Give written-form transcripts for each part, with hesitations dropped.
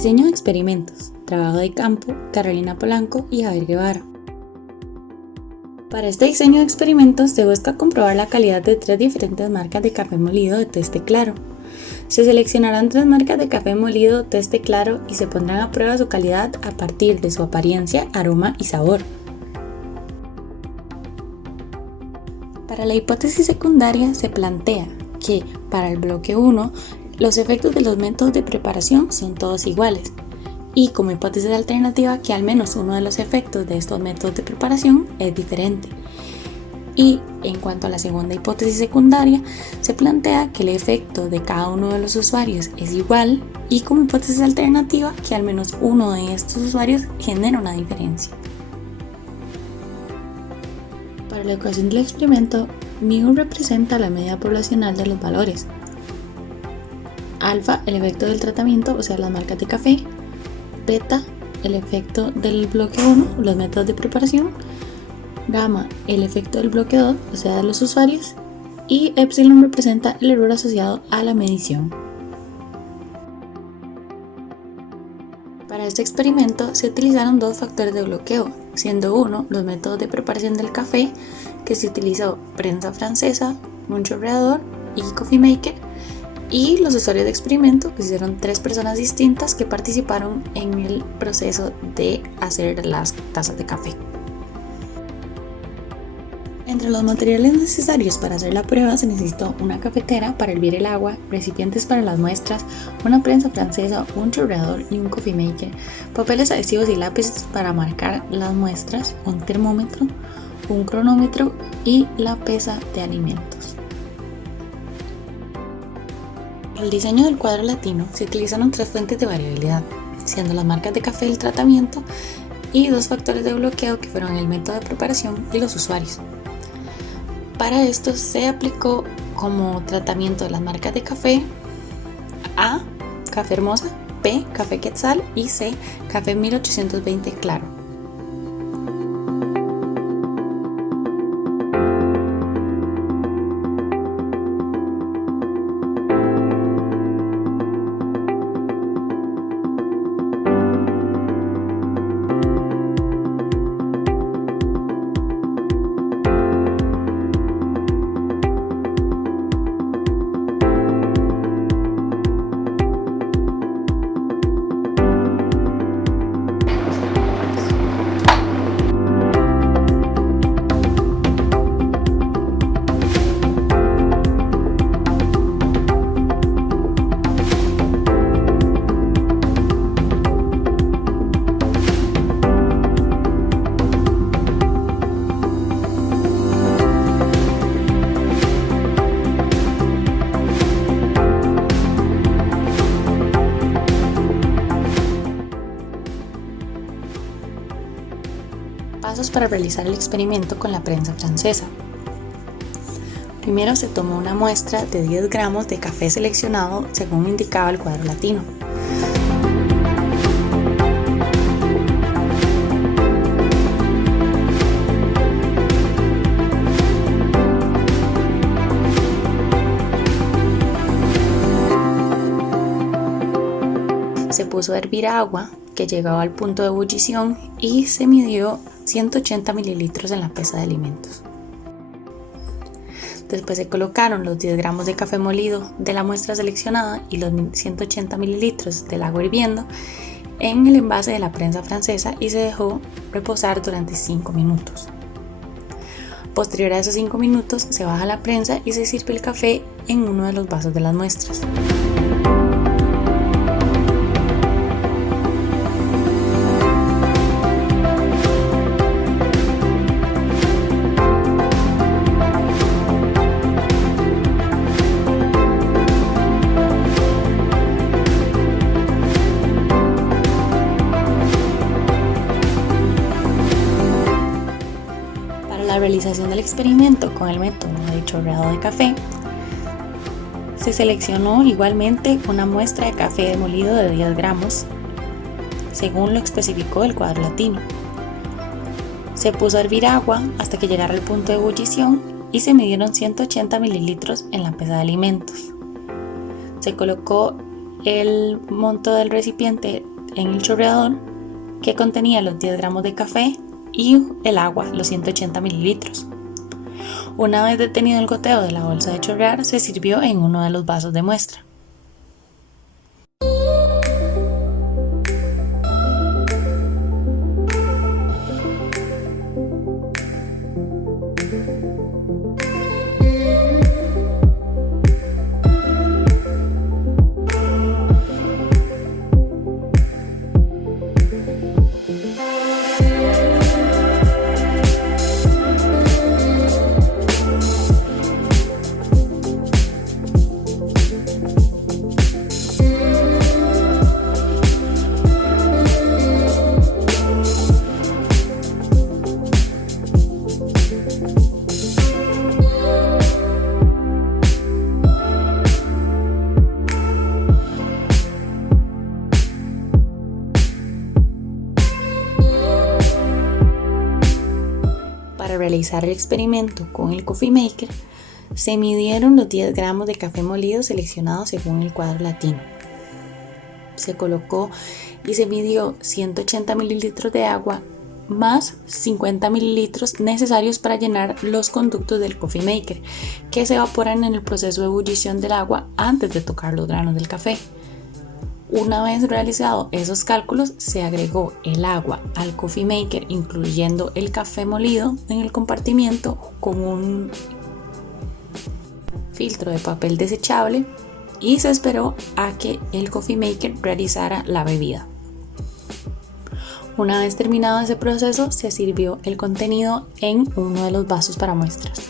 Diseño de experimentos, trabajo de campo, Carolina Polanco y Javier Guevara. Para este diseño de experimentos se busca comprobar la calidad de 3 diferentes marcas de café molido de tueste claro. Se seleccionarán 3 marcas de café molido tueste claro y se pondrán a prueba su calidad a partir de su apariencia, aroma y sabor. Para la hipótesis secundaria se plantea que para el bloque 1 los efectos de los métodos de preparación son todos iguales y como hipótesis alternativa que al menos uno de los efectos de estos métodos de preparación es diferente. Y en cuanto a la segunda hipótesis secundaria, se plantea que el efecto de cada uno de los usuarios es igual y como hipótesis alternativa que al menos uno de estos usuarios genera una diferencia. Para la ecuación del experimento, μ representa la media poblacional de los valores. Alfa, el efecto del tratamiento, o sea, las marcas de café. Beta, el efecto del bloque 1, los métodos de preparación. Gamma, el efecto del bloque 2, o sea, de los usuarios. Y epsilon representa el error asociado a la medición. Para este experimento se utilizaron 2 factores de bloqueo, siendo uno los métodos de preparación del café, que se utilizó prensa francesa, un chorreador y coffee maker, y los usuarios de experimento, que hicieron 3 personas distintas que participaron en el proceso de hacer las tazas de café. Entre los materiales necesarios para hacer la prueba se necesitó una cafetera para hervir el agua, recipientes para las muestras, una prensa francesa, un chorreador y un coffee maker, papeles adhesivos y lápices para marcar las muestras, un termómetro, un cronómetro y la pesa de alimentos. Para el diseño del cuadro latino se utilizaron 3 fuentes de variabilidad, siendo las marcas de café el tratamiento y 2 factores de bloqueo que fueron el método de preparación y los usuarios. Para esto se aplicó como tratamiento de las marcas de café A, café Hermosa, B, café Quetzal y C, café 1820 claro. Pasos para realizar el experimento con la prensa francesa. Primero se tomó una muestra de 10 gramos de café seleccionado según indicaba el cuadro latino. Se puso a hervir agua que llegaba al punto de ebullición y se midió 180 mililitros en la pesa de alimentos. Después se colocaron los 10 gramos de café molido de la muestra seleccionada y los 180 mililitros del agua hirviendo en el envase de la prensa francesa y se dejó reposar durante 5 minutos. Posterior a esos 5 minutos se baja la prensa y se sirve el café en uno de los vasos de las muestras. La realización del experimento con el método de chorreado de café, se seleccionó igualmente una muestra de café molido de 10 gramos, según lo especificó el cuadro latino. Se puso a hervir agua hasta que llegara al punto de ebullición y se midieron 180 mililitros en la pesa de alimentos. Se colocó el monto del recipiente en el chorreador que contenía los 10 gramos de café y el agua, los 180 mililitros. Una vez detenido el goteo de la bolsa de chorrear, se sirvió en uno de los vasos de muestra. Para realizar el experimento con el Coffee Maker, se midieron los 10 gramos de café molido seleccionados según el cuadro latino. Se colocó y se midió 180 mililitros de agua más 50 mililitros necesarios para llenar los conductos del Coffee Maker, que se evaporan en el proceso de ebullición del agua antes de tocar los granos del café. Una vez realizados esos cálculos, se agregó el agua al Coffee Maker, incluyendo el café molido en el compartimiento con un filtro de papel desechable, y se esperó a que el Coffee Maker realizara la bebida. Una vez terminado ese proceso, se sirvió el contenido en uno de los vasos para muestras.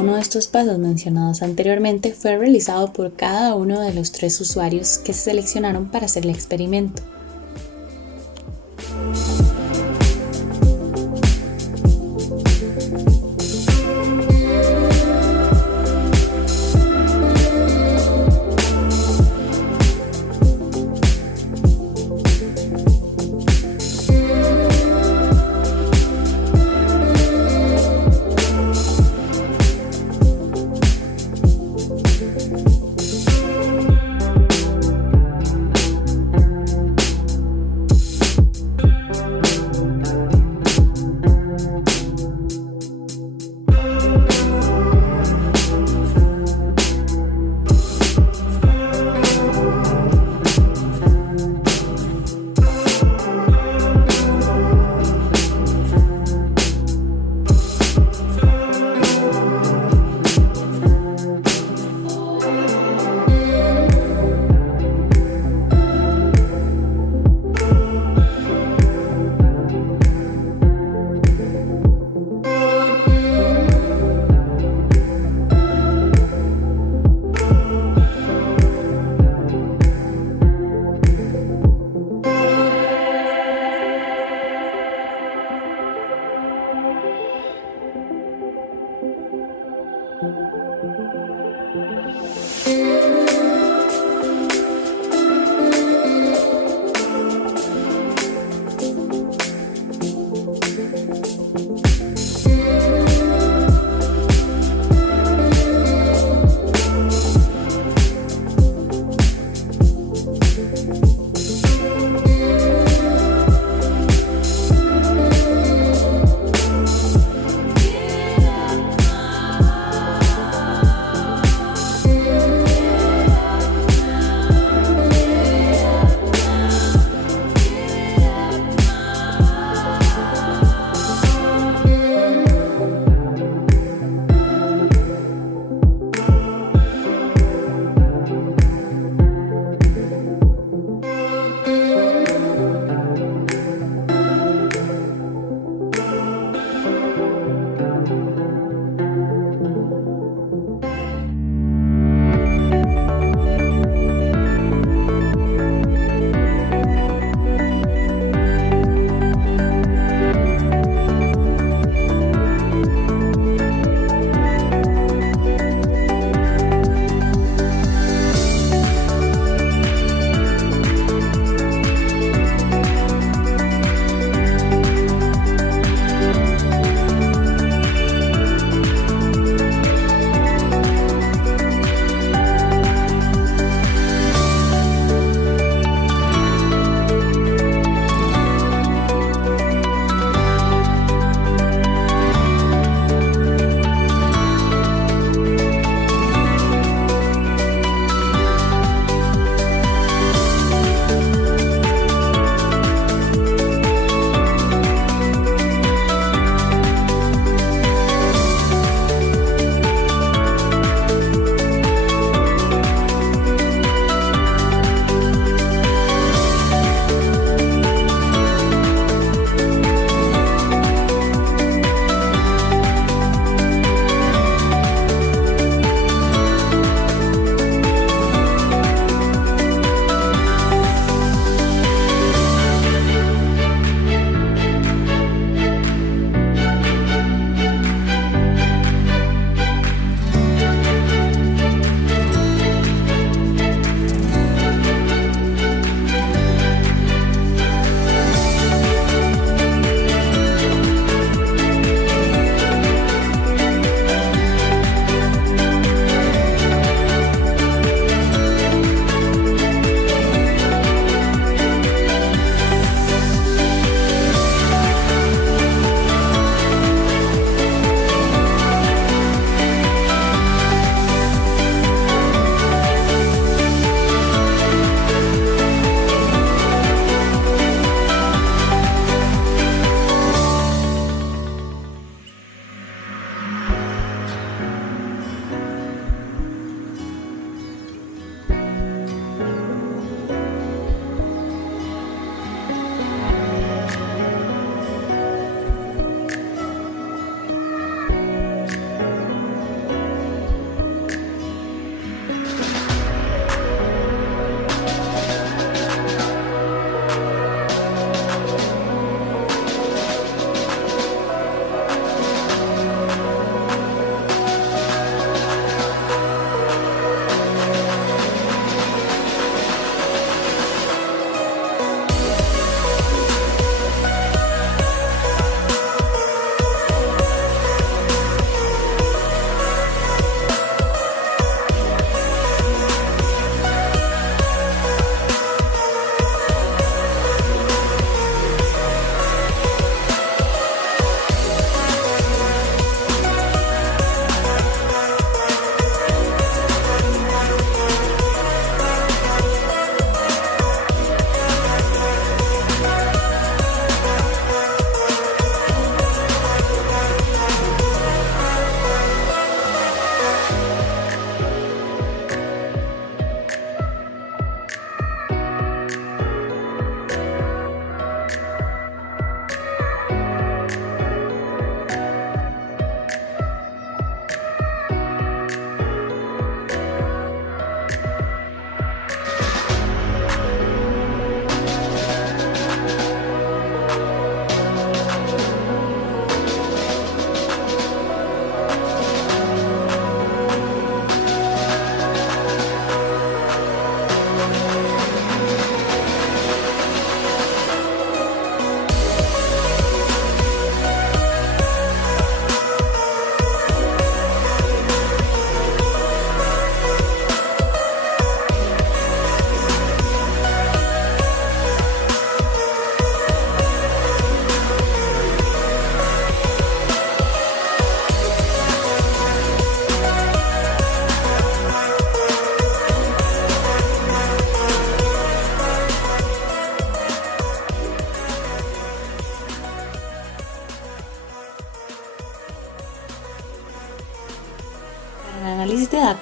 Uno de estos pasos mencionados anteriormente fue realizado por cada uno de los 3 usuarios que se seleccionaron para hacer el experimento.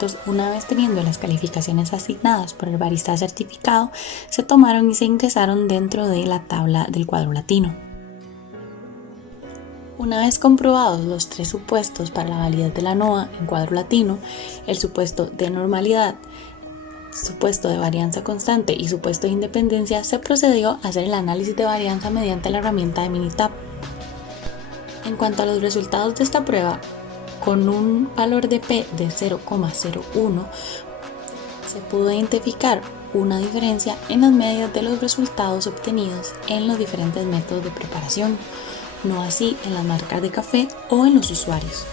productos, una vez teniendo las calificaciones asignadas por el barista certificado, se tomaron y se ingresaron dentro de la tabla del cuadro latino. Una vez comprobados los 3 supuestos para la validez de la NOA en cuadro latino, el supuesto de normalidad, supuesto de varianza constante y supuesto de independencia, se procedió a hacer el análisis de varianza mediante la herramienta de Minitab. En cuanto a los resultados de esta prueba, con un valor de P de 0,01, se pudo identificar una diferencia en las medias de los resultados obtenidos en los diferentes métodos de preparación, no así en las marcas de café o en los usuarios.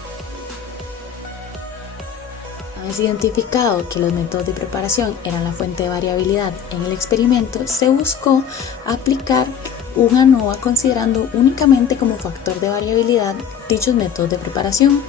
Una vez identificado que los métodos de preparación eran la fuente de variabilidad en el experimento, se buscó aplicar una NOA considerando únicamente como factor de variabilidad dichos métodos de preparación.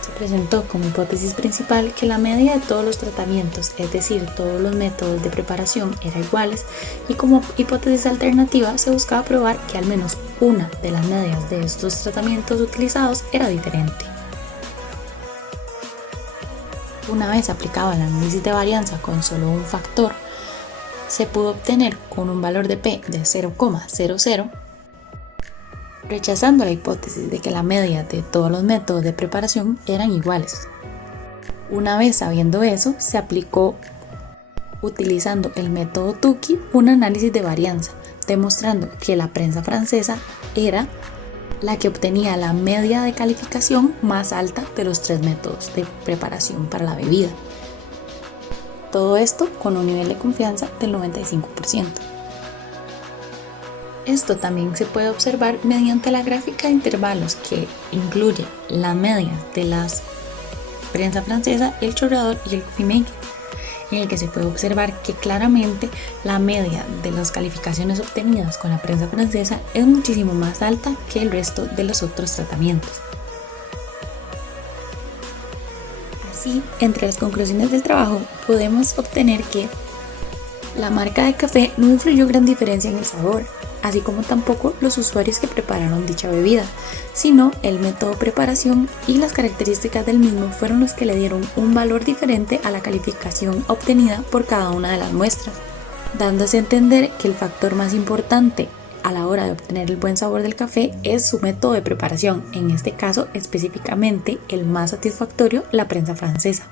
Se presentó como hipótesis principal que la media de todos los tratamientos, es decir, todos los métodos de preparación, eran iguales, y como hipótesis alternativa se buscaba probar que al menos una de las medias de estos tratamientos utilizados era diferente. Una vez aplicado el análisis de varianza con solo un factor, se pudo obtener con un valor de P de 0,00, rechazando la hipótesis de que la media de todos los métodos de preparación eran iguales. Una vez sabiendo eso, se aplicó, utilizando el método Tukey, un análisis de varianza, demostrando que la prensa francesa era la que obtenía la media de calificación más alta de los 3 métodos de preparación para la bebida. Todo esto con un nivel de confianza del 95%. Esto también se puede observar mediante la gráfica de intervalos que incluye la media de la prensa francesa, el chorreador y el coffee maker, en el que se puede observar que claramente la media de las calificaciones obtenidas con la prensa francesa es muchísimo más alta que el resto de los otros tratamientos. Así, entre las conclusiones del trabajo, podemos obtener que la marca de café no influyó gran diferencia en el sabor, así como tampoco los usuarios que prepararon dicha bebida, sino el método de preparación y las características del mismo fueron los que le dieron un valor diferente a la calificación obtenida por cada una de las muestras, dándose a entender que el factor más importante a la hora de obtener el buen sabor del café es su método de preparación, en este caso específicamente el más satisfactorio, la prensa francesa.